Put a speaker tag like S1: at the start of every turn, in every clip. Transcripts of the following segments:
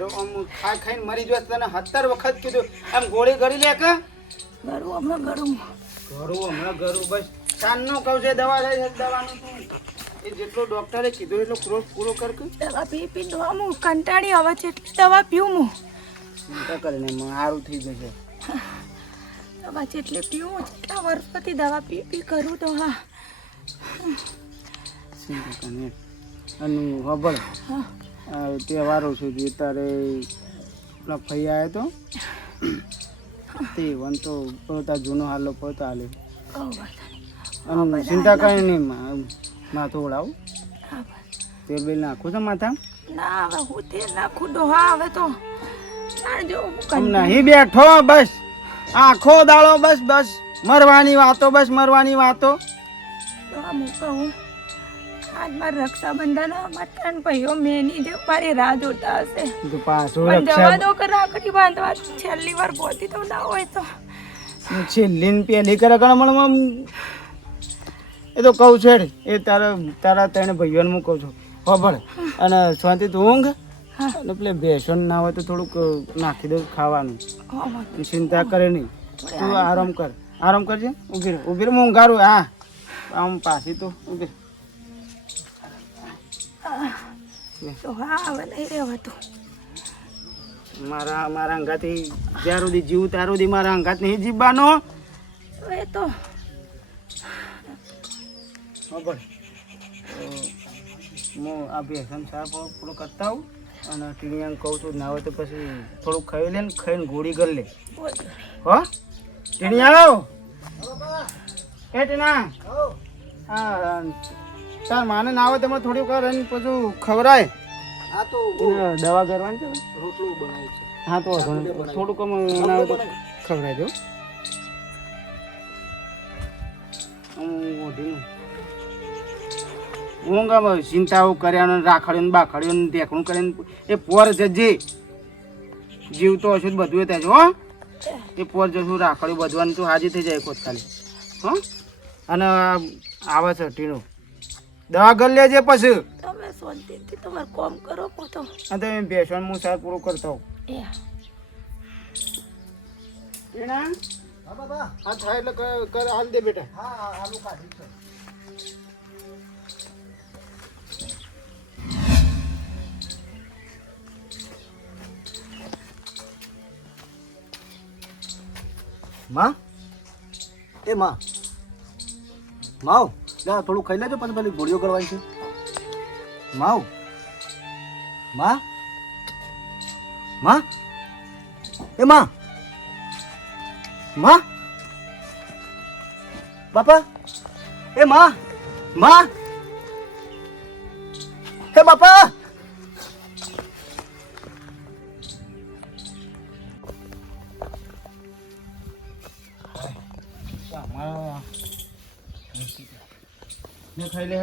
S1: કા આમ ખા ખાઈને મરી જો તને સત્તર વખત કીધું. આમ ગોળી કરી લે કે?
S2: ગળું હમણાં ગરું
S1: ઘરું હમણાં ઘરું બસ. સાંજનો કહું છે દવા લઈ દવાનું એ જેટલો ડોક્ટરે કીધું એટલો પૂરો પૂરો કર કે.
S2: દવા પી પી દવા હું કંટાળી છે જેટલી દવા પીવું હું.
S1: ચિંતા કરીને સારું થઈ જશે.
S2: દવા જેટલી પીવું કેટલા વર્ષોથી દવા પી પી કરું તો હા.
S1: ચિંતા કરીને અને ખબર
S2: હા.
S1: તહેવારો સુધી તારે ફૈયા આવ્યો તો. તે વન તો પોતા જૂનો હાલો પોતા હાલે. અને ચિંતા કરી નહીં મા- માથું
S2: બસ.
S1: તેલ બેલ નાખું છે માથા.
S2: ના હવે હું તેલ નાખું ડોહા હવે તો
S1: નહીં બેઠો બસ. આખો દાળો બસ બસ. મરવાની વાતો બસ મરવાની વાતો.
S2: હું. કહું આજ મારે રક્ષાબંધન મારા ત્રણ ભાઈઓ મેની જે મારી રાહ જોતા હશે.
S1: તો પાછું
S2: પણ જવા
S1: રક્ષા
S2: દો કે રાખડી બાંધવા છેલ્લી વાર પહોંચી તો ના હોય તો.
S1: છેલ્લી ને પેલી કરે ગણમણમાં એ તો કહું છે. એ તારા તારા ત્રણ ભાઈઓને હું કહું છું. ખબર? અને શાંતિ તું ઊંઘ? અને પેલે બેસન ના હોય તો થોડુંક નાખી દઉં ખાવાનું. ચિંતા કરે નહીં. તું આરામ કર. આરામ કરજે. ઊભી રહે ઊભી રહે હું ઊંઘારું. હા. આમ પાછી તો.
S2: નહીં. તો હા હવે નહીં રહેવાતું
S1: મારા મારા અંગાથી જ્યાં સુધી જીવ ત્યાં સુધી મારા અંગાત નહીં જીવવાનો.
S2: એ તો.
S1: હું આ સાફ પૂરો કરતા આવું અને ટીણીયાને કહું છું ના હોય તો પછી થોડુંક ખાઈ લે ને ખાઈને ગોળી કરી લે. હો? ટીણીયા આવ. એ ટીના હા. તાર માને ના આવે તમે થોડીક વાર એને પછી ખવડાય
S3: આ તો
S1: દવા કરવાની છે?
S3: રોટલું બનાવ્યું છે.
S1: હા તો થોડુંક ના આવે તો ખવડાવી દો હું. ઊંઘ ચિંતાઓ કર્યા રાખડ્યું બાખડ્યું ઢેકણું કરીને એ પોર જજે. જીવતો હશે બધું ત્યાં હો. એ પોર જશું રાખડ્યું બધવાનું તું હાજી થઈ જાય કોત ખાલી હો. અને આવે છે ટીણું. દવા ઘર લેજે પછી.
S2: તમે શાંતિથી તમારું કોમ કરો પોતો
S1: આ તમે બેસવાનું હું સાર પૂરું કરતો
S2: એ.
S1: ટીણા
S3: હા બાબા.
S1: હા થાય એટલે કર હાલ દે બેટા.
S3: હા હા આલુ કાઢી છે. માં? એ માં. માવ જા થોડું ખાઈ લેજો પછી પેલી ગોળીઓ કરવાની છે. માવ. માં? માં? એ માં? માં? બાપા? એ માં? માં? હે બાપા?
S1: ખાઈ લે.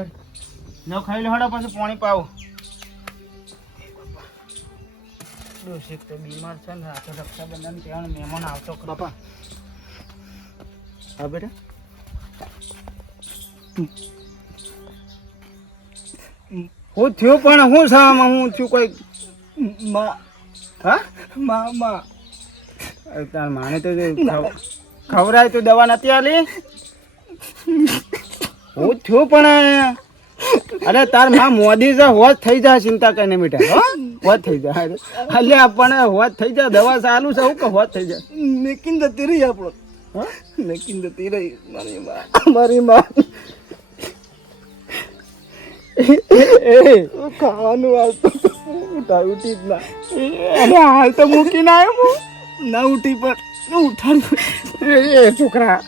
S1: ન ખાઈ લે હડો પછી પાણી પાવ. ડોશીક તો બીમાર છે ને રાતે રક્ષાબંધન ત્યાં મહેમાન આવતો.
S3: બાપા. હા બેટા.
S1: હું થયું પણ હું છે આમાં? હું થયું કોઈ
S3: માં.
S1: હા?
S3: માં માં
S1: તાર માને તો ખવરાય તો દવા નથી આલી? હું થયું પણ અરે તારમાં મોદી છે હોત થઈ જાય ચિંતા કરીને ને હો? હોત થઈ જાય અલ્યા પણ હોત થઈ જાય દવા ચાલુ છે હું કે હોત થઈ જાય
S3: મેકિન જતી રહી આપણો.
S1: હા?
S3: મેકિન જતી રહી. મારી માં મારી માં.
S1: એ
S3: ખાવાનું આવતું ઉઠા ઉઠી જ ના.
S1: અરે હાલ તો મૂકીને આવ્યો હું.
S3: ના ઉઠી પણ ઉઠાડું.
S1: એ છોકરા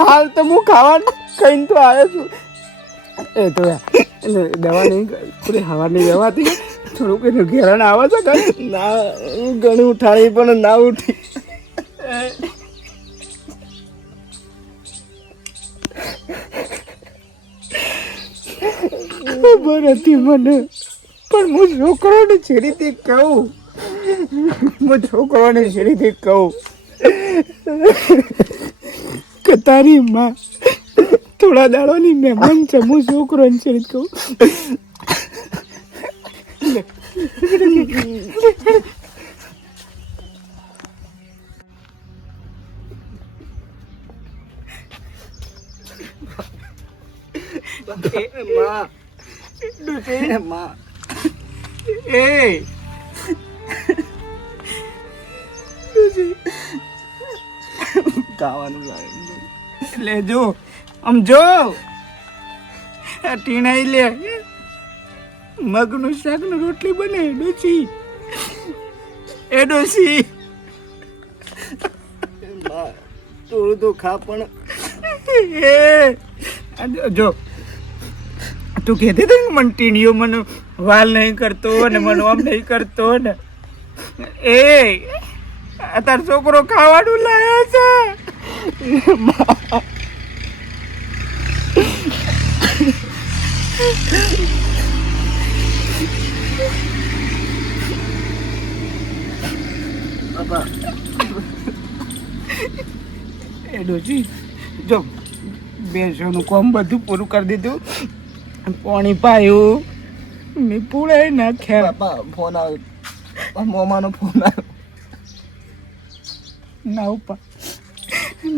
S1: હાલ તો હું ખાવાનું ખાઈને તો આવ્યો છું. એ તો દવા નહીં થોડી હવાની દવા હતી થોડુંક એનું ઘેરણ આવે છે કઈ
S3: ના હું ઘણી ઉઠાડી પણ ના ઉઠી.
S1: ખબર હતી મને. પણ હું છોકરોને રીતે કહું હું છોકરોને રીતે કહું કે તારી માં થોડા દાડોની મહેમાન છે હું છોકરોને છે કહું? એ આમ જો ટીણાઈ લે. મગનું શાકનું રોટલી બને ડોસી. એ ડોસી.
S3: થોડું તો ખા પણ.
S1: એ. જો- તું કહેતી હતી ને મને ટીણીઓ મને વાલ નહીં કરતો ને મને આમ નહીં કરતો ને. એ તાર છોકરો ખાવાનું લાયા છે
S3: બાપા
S1: એ ડોસી જો બેસવાનું કોમ બધું પૂરું કરી દીધું. પાણી પાયું. મેં પૂરાય નાખ્યા.
S3: ફોન આવ્યો મોમાનો ફોન આવ્યો
S1: ના ઉપર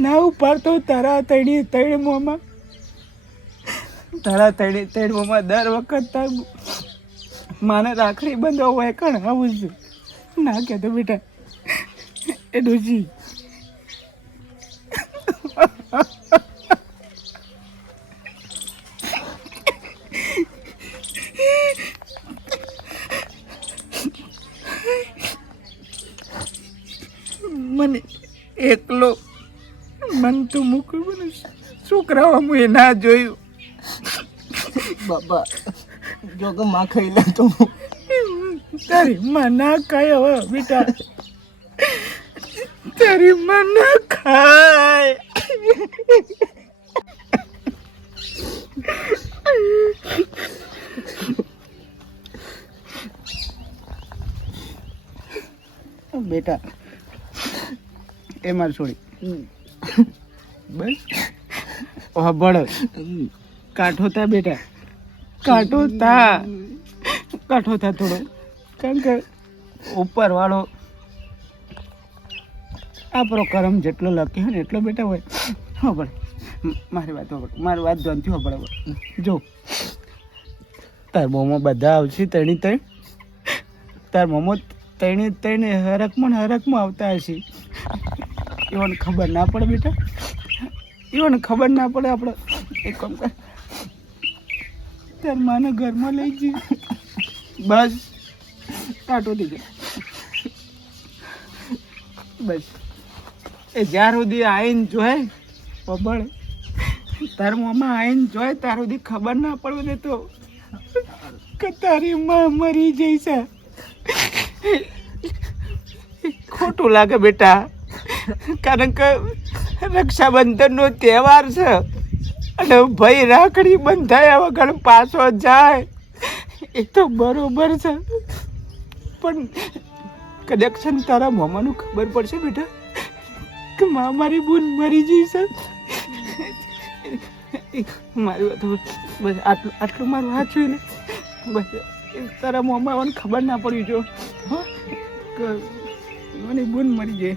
S1: ના ઉપર તો તારા તળી તળ મોમાં. તારા તળી તળ મોમાં દર વખત તાર માને રાખડી બંધ હોય કણ આવું છું ના કહેતો બેટા. એ ડોસી હું એ ના જોયું.
S3: બાપા જો કે માં ખાઈ લે તો.
S1: તારી માં ના ખાય હવે બેટા. તારી માં ના ખાય. બેટા એ માર છોડી. બસ. ઓહ બળ કાઠો તા બેટા. કાઠો તા. કાઠો તા થોડો. કારણ કે ઉપર વાળો આપણો કરમ જેટલો લખ્યો ને એટલો બેટા હોય. હા મારી વાત હોબળ મારી વાત ધ્યાનથી હોબળ જો. તાર મોમો બધા આવશે તેણી તણ. તાર મોમો તેણે તણે હરકમાં હરકમાં આવતા હશે. એવાને ખબર ના પડે બેટા. એવાને ખબર ના પડે આપણે. એક કામ કર. તાર માને ઘરમાં લઈ જઈ. બસ. કાંટો થઈ જાય બસ. એ જ્યાર સુધી આવીને જોય, પબળ. તાર મામા આવીને જોય ત્યાર સુધી ખબર ના પડે ને તો કે તારી માં મરી જઈ છે. ખોટું લાગે બેટા. કારણ કે રક્ષાબંધનનો તહેવાર છે. અને ભાઈ રાખડી બંધાયા વગર પાછો જાય. એ તો બરોબર છે. પણ કદાચ તારા મામાનું ખબર પડશે બેટા, કે મા મારી બૂન મરી જઈ છે. મારી બસ આટલું આટલું મારું હાથ જોઈને બસ તારા મામાને ખબર ના પડવી જો. મને બૂન મરી જાય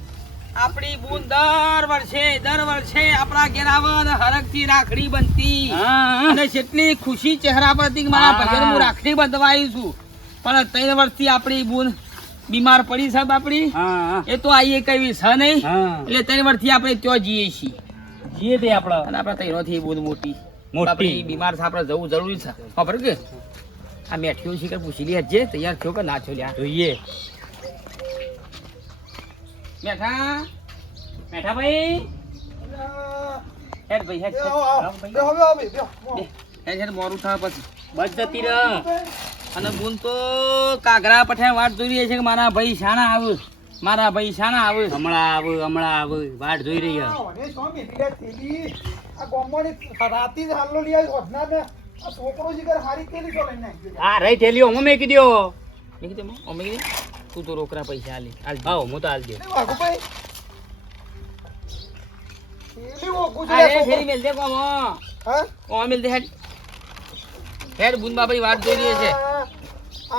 S4: આપણી બૂન દર વર્ષે દર વર્ષે આપણા ઘેરાવન હરખથી રાખડી બનતી. અને કેટલી ખુશી ચહેરા પરથી મારા ભજન હું. રાખડી બંધવા છું. પણ ત્રણ વર્ષથી આપણી બૂન બીમાર પડી સાહેબ આપણી. એ તો આઈએ કઈ છે નહીં. એટલે ત્રણ વર્ષથી આપણે ત્યાં જઈએ છીએ.
S5: જઈએ તે આપણા.
S4: અને આપણા ત્રણોથી બહુ મોટી.
S5: મોટી.
S4: બીમાર છે આપણે જવું જરૂરી છે. ખબર કે? આ મેઠીઓ કે પૂછી લે જે તૈયાર થયો કે ના થયો લ્યા?
S5: જોઈએ.
S4: મેઠા? મેઠા ભાઈ? હેડ ભાઈ હેડ હેડ. પછી.
S5: બસ જતી રહ.
S4: અને બુન તો કાગરા પઠ્યા વાટ જોઈ રહી છે કે મારા ભાઈ શાણા આવે? મારા ભાઈ શાણા આવે?
S5: હમણાં આવે હમણાં આવે. વાટ જોઈ રહી છે.
S3: મને સ્વામી એટલે થેલી? આ ગોમવાની રાતી જ હાલો લઈ આવ્યો. હોતના ને. આ છોકરો જીગર હારી થેલી તો લઈને આવી
S5: આ રહી થેલીઓ હું મેકી
S4: કીધું. તું તો રોકડા પૈસા આલી. હાલ
S5: આવો હું તો હાલ દે.
S3: ગયો વાઘુભાઈ થેલી ઓગું છે
S4: આ
S3: આ
S4: એ ફેરી મેલ દે કોમ કોમ મેલ દે હેડ. હેડ બુન બાપરી વાટ જોઈ રહી છે.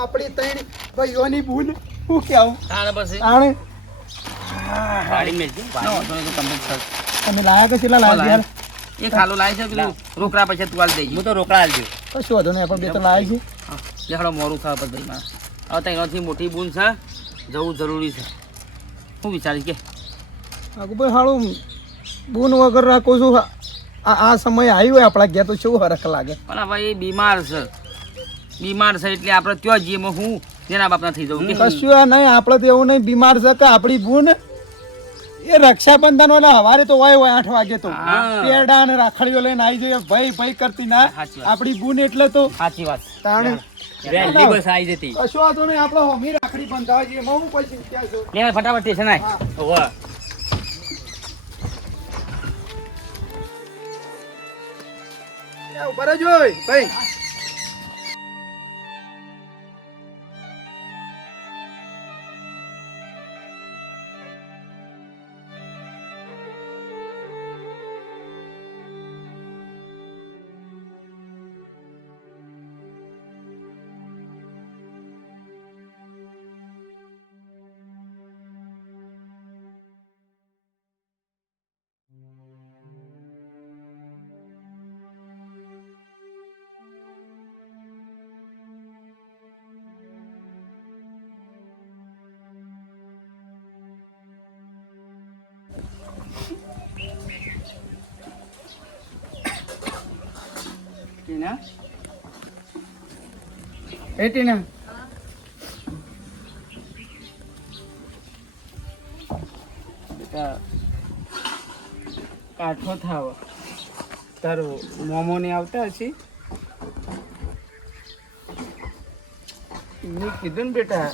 S3: આપણી ત્રણ ભાઈઓની ભૂલ હું કેવું
S4: તારે પછી.
S3: આણે
S5: ગાડી મેલજો
S4: નો, તો એ તો complete થશે.
S3: તમે લાયા કે કેટલા લાયા યાર?
S4: એ ખાલો લાય છે પેલું. રોકડા પૈસા તું આલ દેજે
S5: હું તો રોકડા હાલ દઉં.
S3: કશું વાંધો નહીં આપણે બે તો લાયા છે.
S4: મોડું થાય પછી મારે હવે ત્યાંથી મોટી બૂન છે. જવું જરૂરી છે. હું વિચારી કે?
S3: ભાઈ હાળું બૂન વગર રાખું છું. આ આ સમય આવ્યો હોય આપણા ઘેર તો કેવું હરખ લાગે?
S4: પણ હવે એ બીમાર છે. બીમાર છે એટલે આપણે ત્યાં જઈએ હું જેના બાપના થઈ જવું.
S3: કશું આ નહીં આપણે તો એવું નહીં બીમાર છે કે આપણી બૂન એ રક્ષાબંધન વાળા હવારે તો હોય હોય આઠ વાગે તો. પેડા અને રાખડીઓ લઈને આવી જઈએ. ભાઈ ભાઈ કરતી ના. આપડી ગુણ એટલે તો
S4: સાચી વાત.
S3: તાણે
S5: વહેલી બસ આવી જતી.
S3: કશું વાંધો નહીં આપણે હોમી રાખડી બંધાવા જઈએ. હું કોઈ ચિંતા છું.
S4: લે ફટાફટ સ્ટેશન આય.
S5: હોવે.
S3: એ ઊભા રહેજો ભાઈ.
S1: ટીના એ ટીના બેટા, કાઠો થાવ. તારું મોમો ને આવતા હશે? મેં કીધું ને બેટા,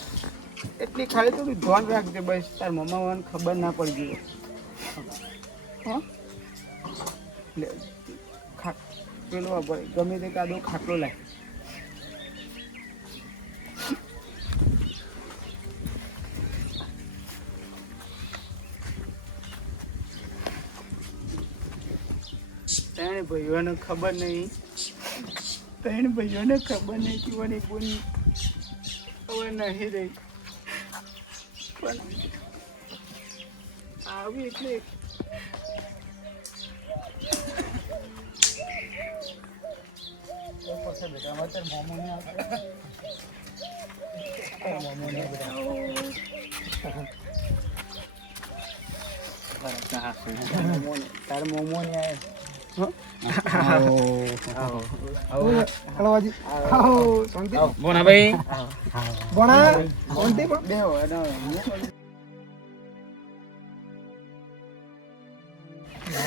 S1: એટલી ખાલી થોડું ધ્યાન રાખજે બસ, તાર મમ્મા ખબર ના પડી ગઈ. હો? પેલો ગમે તે કાદો ખાટલો લાય. ત્રણ ભાઈઓને ખબર નહીં. ત્રણ ભાઈઓને ખબર નહીં કે મને કોઈ હવે નહીં રહી. પણ આવી એટલે તાર મોમો ને
S4: બોના ભાઈ.
S3: ભણા
S1: બે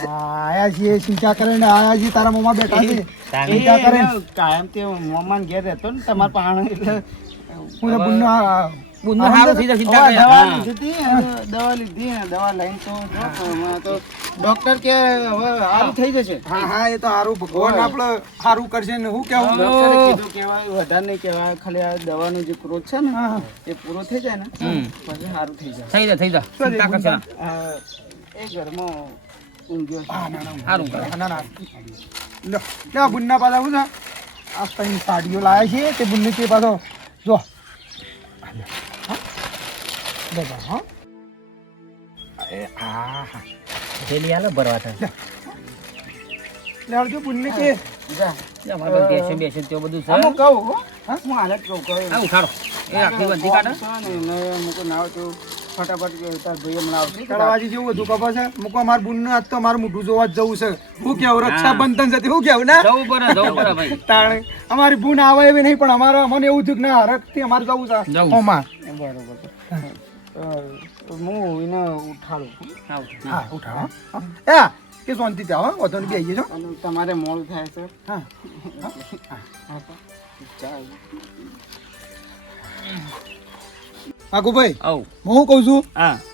S3: આયા છીએ ચિંતા કરીને આયા છીએ તારા મોમાં બેઠા છે ચિંતા કરે
S1: કાયમ તે મોમાન ઘેર રહેતો ને તમાર પાણ એટલે
S3: હું બુન્નો
S4: બુન્નો હારો થઈ જશે, ચિંતા કરે.
S1: દવા લીધી દવા લીધી દવા લઈને તો તો ડોક્ટર કે હવે સારું થઈ જશે.
S3: હા હા એ તો સારું ભગવાન આપણે સારું કરશે ને હું કેવું?
S1: ડોક્ટરે કીધું કેવાય વધારે નહીં કહેવાય ખાલી આ દવાનો જે ક્રોધ છે ને એ પૂરો થઈ જાય ને પછી સારું થઈ જાય.
S4: થઈ જાય થઈ જાય ચિંતા કરશે
S1: એ ઘરમાં
S4: કરે
S3: ના બુનના પાછા શું છે. આ ત્રણ સાડીઓ લાયા છે તે બુનને તે પાછો. જો. હા? હા. હા.
S5: હાલો ભરવા થાય.
S3: લે. આવજો બુનને કે
S1: જા.
S4: જા, મારે બેસે બધું છે.
S1: કહું હો. હું? હાલત કહું કહું.
S4: હા ઉઠાડો એ આખી બંધી કાઢો.
S1: ને મૂકું તો. ફટાફટ તાર ભાઈ હમણાં આવશે
S3: તળાવાજી જેવું બધું ખબર છે? મૂકવા મારું બુન આજ તો મારું મોઢું જોવા જ જવું છે. હું કેવું? રક્ષાબંધન છે હું કેવું? ના?
S4: જવું પડે જવું પડે ભાઈ.
S3: તાણે. અમારી બુન આવે એવી નહીં પણ અમારે મને એવું થયું કે ના હરખથી અમારે જવું છે.
S4: જવું.
S3: ઓમાં
S1: બરોબર. હું એને ઉઠાડું.
S3: હા ઉઠાડો હા. કે શાંતિ જાઓ વધુ બેસીએ છો
S1: તમારે મોડું થાય છે?
S3: હા.
S1: ભાઈ
S5: આવ.
S1: હું કહું છું?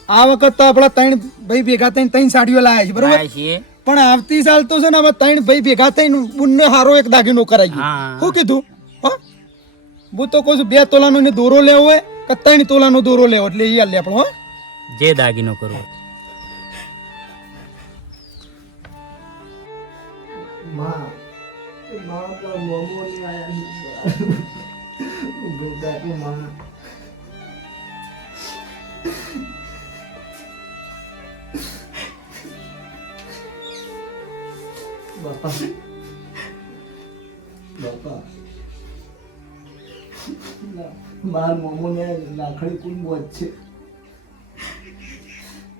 S1: આ વખત તો આપણા ત્રણ ભાઈ ભેગા થઈને ત્રણ સાડીઓ લાયા છે બરોબર? પણ આવતી સાલ તો છે ને અમે ત્રણ ભાઈ ભેગા થઈને બંને હારો એક દાગીનો કરાઈ ગયો. શું કીધું? હા? હું તો કહું છું બે તોલાનો ને દોરો લેવો હોય કે ત્રણ તોલાનો દોરો લેવો એટલે એ લે આપણો હા.
S5: જે દાગીનો કરવો.
S1: માં મોમો ને લાખડી કુલ મોજ છે.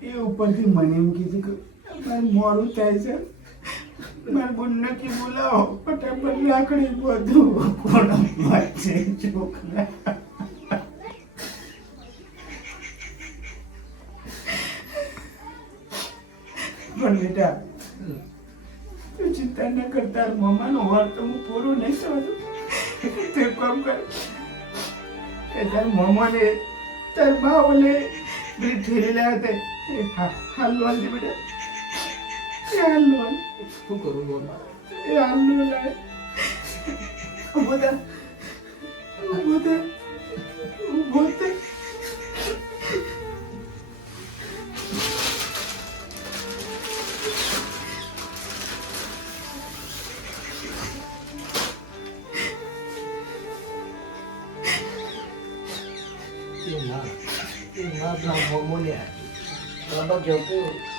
S1: એ ઉપરથી મને એમ કીધું કે મારે મોડું થાય છે. મારે બોનને કે બોલાવો. ફટાફટ લાકડી બધું કોણ છે, છોકરા? પણ બેટા તું ચિંતા ન કરતા મમ્માનો વાર તો હું પૂરો નહીં સમજુ. તે કામ કર કે તાર મમ્માને તાર બા ઓલે પેલી ફેરી લાવ્યા તે હાલ હાલ દે બેટા. એ હાલ હાલ શું કરું મમ્મા? એ હાલ લાવે ઊભો થા ઊભો થા ઊભો થા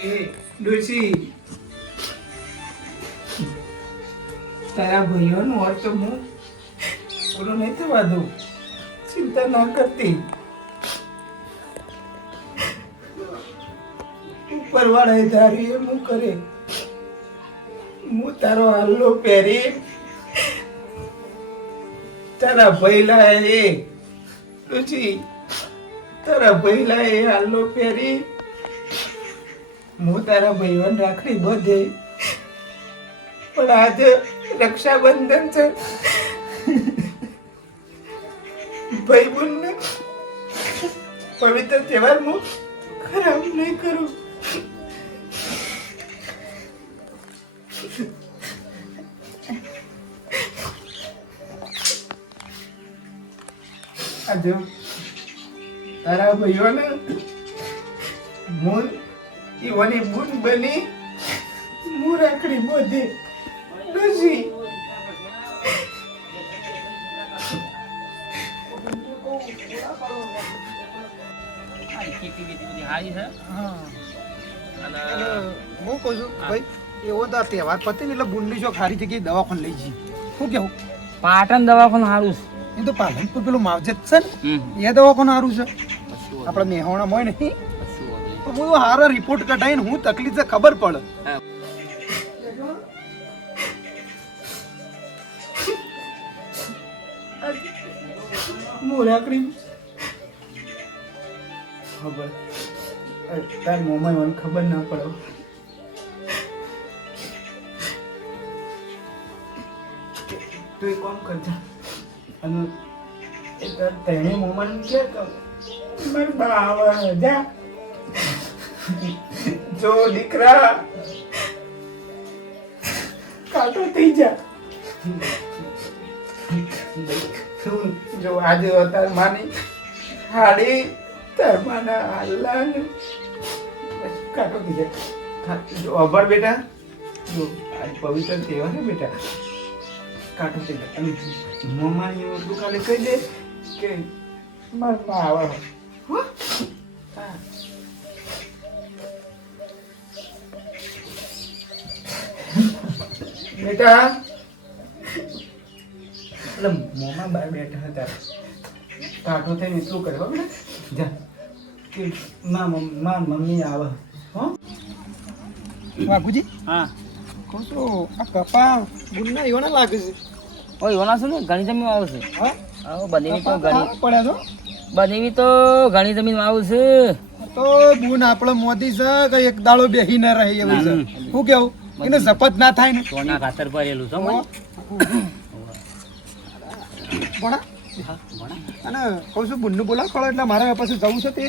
S1: એ ડોસી તારા ભાઈઓનો અર્થ હું પૂરો નહીં થવા દઉં ચિંતા ના કરતી ઉપરવાળાએ ધારી એમ હું કરે હું તારો હાલ્લો પહેરી તારા ભયલા એ ડોસી તારા ભૈલા એ હાલ્લો પહેરી હું તારા ભાઈઓને રાખડી બધે પણ આજે રક્ષાબંધન છે ભાઈ બહેનને પવિત્ર તહેવાર હું ખરાબ નહીં કરું આજે તારા ભાઈઓને હું ઈવાની બુન બની હું રાખડી બોધી ડોસી
S4: આ
S1: હું. કહું છું ભાઈ એવો તો તહેવાર પતે એટલે બુંડી છો ખારી જગ્યાએ દવાખાને લઈ જઈએ. શું કેવું
S4: પાટણ દવાખાનું સારું
S1: એ તો પાલનપુર પેલું માવજત છે ને એ દવાખાનું સારું છે. આપણે મેહોણા હોય નહીં. તો હું હારા રિપોર્ટ કઢાઈને હું તકલીફ છે ખબર પડે. હું. રાખડી ખબર. તાર મોમાં મને ખબર ના પડે તું એક કામ કરજા. અને તેણે મોમાં કે માર બાવા, જા. જો દીકરા કાટો થઈ જા. જો આજે તાર માની હાડી, તાર માના હાલા કાટો થઈ જો. અભર બેટા, જો આજ પવિત્ર તહેવાર ને બેટા. થઈ જા અને મમ્માની એવું તું કહી દે કે મારા માં આવે હો? હા. બેટા. એટલે મોમાં બાર બેઠા હતા. કાઢો થઈને એટલું કરે હો જા. કે મા મમ્મી આવે. હો? બાપુજી
S4: હા.
S1: કહું છું આ કપા ગુન્ના લાગે છે.
S4: ઓય યોના ને ઘણી જમીન આવશે
S1: હા?
S4: આવો બનેવી તો ઘણી.
S1: પડ્યા છો?
S4: બનેવી તો ઘણી જમીન આવું છે.
S1: તો બુન આપણો મોદી છે કે એક દાડો બેહી ન રહે એવું છે. શું કેવું?
S3: એને જપત ના થાય ને?
S5: સોના ખાતર ભરેલું છે?
S3: ભણા અને કહું છું બુનનું બોલાવ ખળો એટલે મારે પછી જવું છે તે.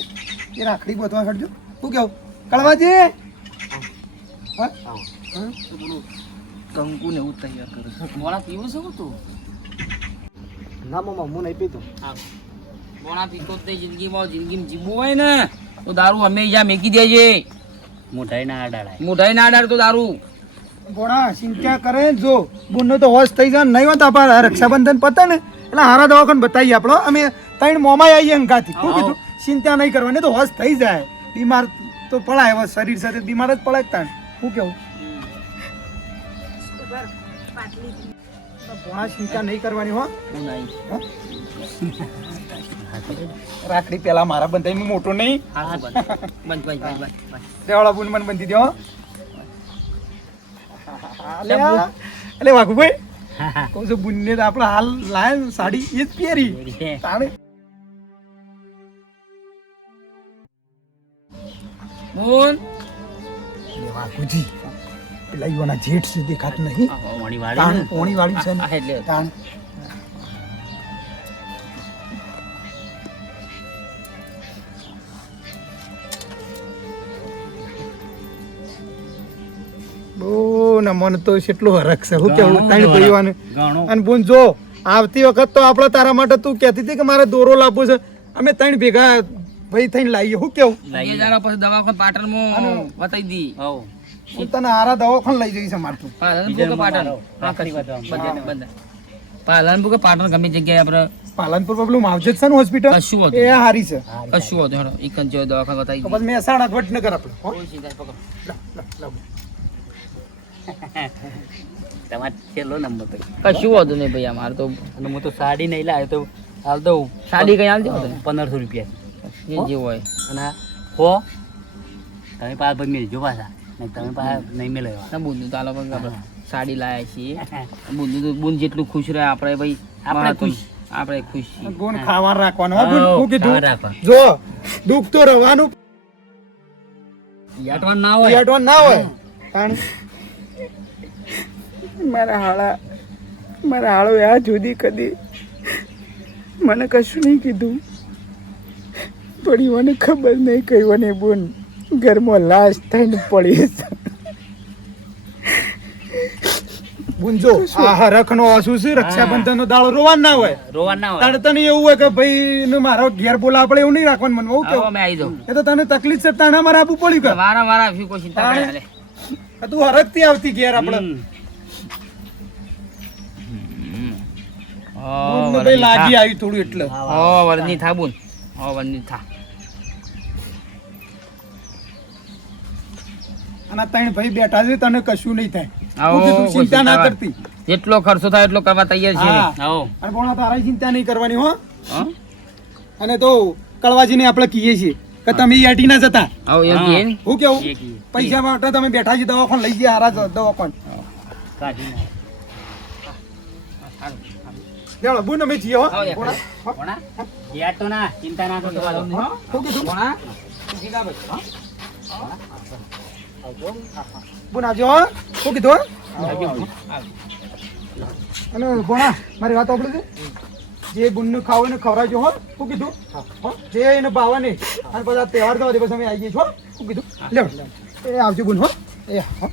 S3: એ રાખડી ગોતવા કાઢજો શું કેવું? કળવાજી? હા? કંકુ ને એવું તૈયાર કરે. છું
S4: મોણા પીવું છે તું?
S3: ના મામા હું નહીં પીતો.
S4: મોણા પીતો તે જિંદગીમાં જિંદગીમાં જીવવું હોય ને તો દારૂ હંમેશા મેકી દેજે.
S5: મોઢાઈ ના અડાડાય
S4: મોઢાઈ ના અડાડતો દારૂ.
S3: ભણા ચિંતા કરે જો બુનનો તો હોશ થઈ જાય નહીં હોત આપણા રક્ષાબંધન પતે ને એટલે હારા દવાખાને બતાવીએ આપણો અમે ત્રણ મોમાં આવીએ અંગાથી. શું કીધું? ચિંતા નહીં કરવાની તો હોશ થઈ જાય. બીમાર તો પડાય હવે શરીર સાથે બીમાર જ પડાય તાણ. શું કેવું? ભણા ચિંતા નહીં કરવાની હો. હો? રાખડી પેલા મારા બંધાઈ મોટો નહીં. દેવાળા બુન મને બંધી દો અલે અલે વાઘુભાઈ કહું છું બુનને આપણે હાલ લાય સાડી એ જ પહેરી. તાણે.
S4: બોલ
S3: વાઘુજી. પેલા યુવાના જેઠ છે દેખાતું નહીં.
S5: આ વાળી
S3: તાણ
S5: ને.
S3: વાળી છે ને. તાણ. ને મને તો એટલું હરખ છે. હું કેવું? ત્રણ
S5: હરખ.
S3: અને બોન જો આવતી વખત તો આપણે તારા માટે તું કહેતી હતી કે મારે દોરો લાવવો છે. અમે ત્રણ ભેગા ભાઈ થઈને લાવીએ હું કેવું?
S4: પછી દવાખાને પાટણમાં બતાવી દી.
S3: હું તને હારા દવાખાને લઈ જઈશ અમાર તું
S4: પાલનપુર કે પાટણ. હા કશું. બંધ પાલનપુર કે પાટણ ગમે જગ્યાએ આપણે
S3: પાલનપુર પર પેલું માવજત છે ને હોસ્પિટલ
S4: કશું
S3: એ
S4: હતું
S3: હારી છે.
S4: કશું હતું હેડો એક જ દવાખાન બતાવી
S3: તો પછી મહેસાણા વડનગર આપણે.
S5: તમારે છેલ્લો નંબર ભાઈ
S4: કશું હતું નહીં ભાઈ અમારે તો
S5: અને હું તો સાડી નહીં લાવ્યો તો હાલ દઉં.
S4: સાડી કઈ હાલ દેવો
S5: પંદરસો રૂપિયા
S4: જે જેવો હોય.
S5: અને હો? તમે પાછા ભાઈ મેળજો પાછા. નહીં તમે પાછા નહીં મેળવ્યા.
S4: ના બુંદુ તો આ લોકો સાડી લાયા છીએ. બુંદુ તો બુંદ જેટલું ખુશ રહે આપણે ભાઈ
S5: આપણે ખુશ.
S4: આપણે ખુશ છીએ.
S3: ગુણ ખાવા રાખવાનો ગુણ હું કીધું? જો દુઃખ તો રહેવાનું
S5: યાટવાન ના હોય.
S3: યાટવાન ના હોય. કારણ
S2: મારા હાળા મારા હાળો આ જુદી કદી મને કશું નહીં કીધું. પણ મને ખબર નહીં કઈ ને બોન. ઘરમાં લાશ થઈને પડી છે.
S3: ગુંજો આ હરખનો આસુ છે રક્ષાબંધનનો દાડો રોવાન ના હોય.
S5: રોવાન ના હોય.
S3: તાણે તને એવું હોય કે ભાઈ એનું મારો ઘેર બોલા આપણે એવું નહીં રાખવાનું મને હું
S4: આવો
S3: કેવું
S4: અમે આવી જાઉં.
S3: એ તો તને તકલીફ છે તાણે મારા આપવું પડ્યું કે
S4: વારા વારા આવ્યું કોઈ ચિંતા
S3: તાણે.
S4: કરે
S3: આ તું હરખતી આવતી ઘેર આપણે. લાગી આવી થોડું એટલે.
S4: ઓ વરની થા ઓ વરની થા.
S3: અને ત્રણ ભાઈ બેઠા છે તને કશું નહીં થાય. ચિંતા ના કરતી.
S4: જેટલો ખર્ચો થાય એટલો કરવા તૈયાર છે.
S3: અને પણ તારા ચિંતા નહીં કરવાની હો. અને તો કળવાજીને આપણે કહીએ છીએ કે તમે યાટી ના જતા.
S5: હા.
S3: હું કેવું? પૈસા માટે તમે બેઠા છે દવાખાન લઈ જઈએ હારા દવાખાન.
S5: નાખ.
S3: બુન અમે હો.
S5: ના ચિંતા ના કરતો.
S3: કીધું. બુન આવજો શું કીધું? અને ભણા મારી વાત સાંભળી છે? જે બુનનું ખાવું એને ખવડાવજો, હો. શું કીધું? જે એને ભાવે નહીં અને બધા તહેવાર થવા દે પછી અમે આવીએ છો શું કીધું? લે એ આવજો બુન, હો. એ, હો.